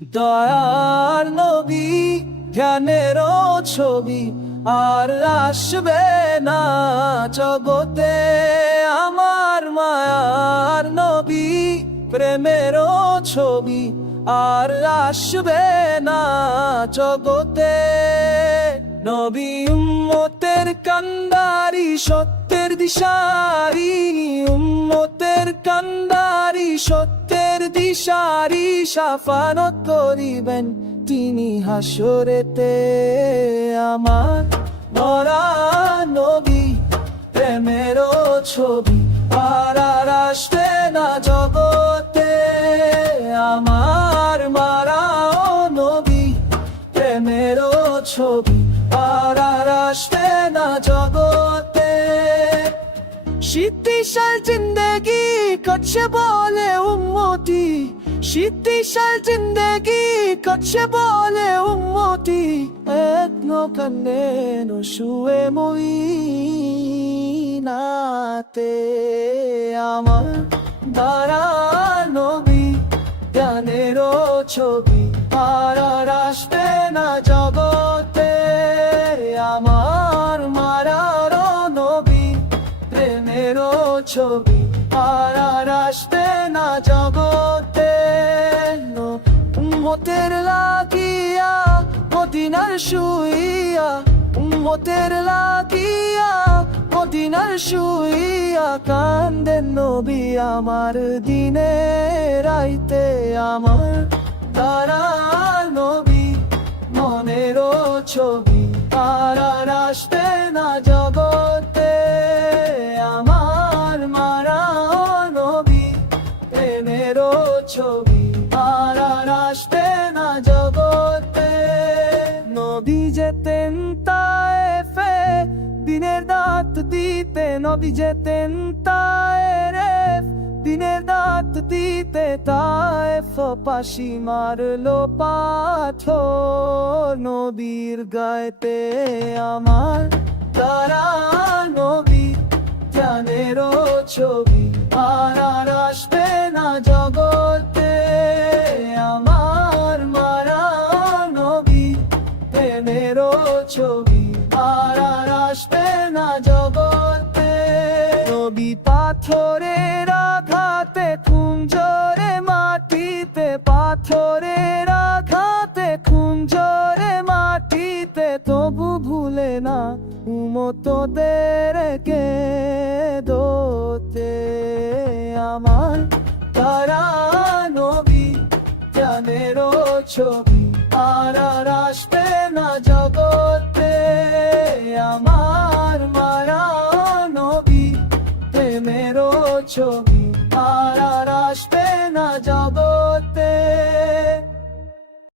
দয়ার নবী ধ্যানের ছবি আর আসবে না জগতে। আমার মায়ার নবী প্রেমের ছবি আর আসবে না জগতে। নবী উম্মতের কান্ডারি সত্যের দিশারি, উম্মতের কান্ডারি সত্যের দিশারি, শাফানত করিবেন তিনি হাসরেতে। আমার মরা নবী প্রেমের ছবি আর আসবে না জগতে। আমার মারা নবী প্রেমের ছবি আর আসবে না জগতে। শীতিশাল জিন্দেগি করছে বলে উম্মতি, শীতিশাল জিন্দেগি করছে বলে উম্মতি, এক নৌকানে শুয়ে মদিনাতে। আমার দ্বারা নবী জ্ঞানের ছবি আর আসবে না জগতে। আমার মারার নবী প্রেমের ছবি আর আসবে না জগতে। উম্মতের লাগিয়া মদিনার শুইয়া, উম্মতের লাগিয়া মদিনার শুইয়া, কান্দেন নবী আমার দিনে রাইতে। আমার তারা নবী মনের ছবি আর আসবে না জগতে। আমার মারা নবী প্রেমের ছবি আর আসবে না জগতে। নবী যেতেন তায়েফে দিনের দাঁত দিতে, নবী যেতেন তায়েফ দিনের দাঁত দিতে, তায়েফ পাশি মারলো পাথর নবীর গায়েতে। আমার তারা নবী জ্ঞানের ছবি আর আসবে না জগতে। আমার মারা নবী প্রেমের ছবি আর আসবে না জগতে। নবী পাথরের আঘাতে কুঞ্জরে মাটিতে, পাথরের আঘাতে কুঞ্জরে মাটিতে, তবু ভুলে না উম্মতদেরকে দোতে। আমার তারা নবী জ্ঞানের ছবি আর আসবে না জগতে। আমার মারা নবী প্রেমের ছবি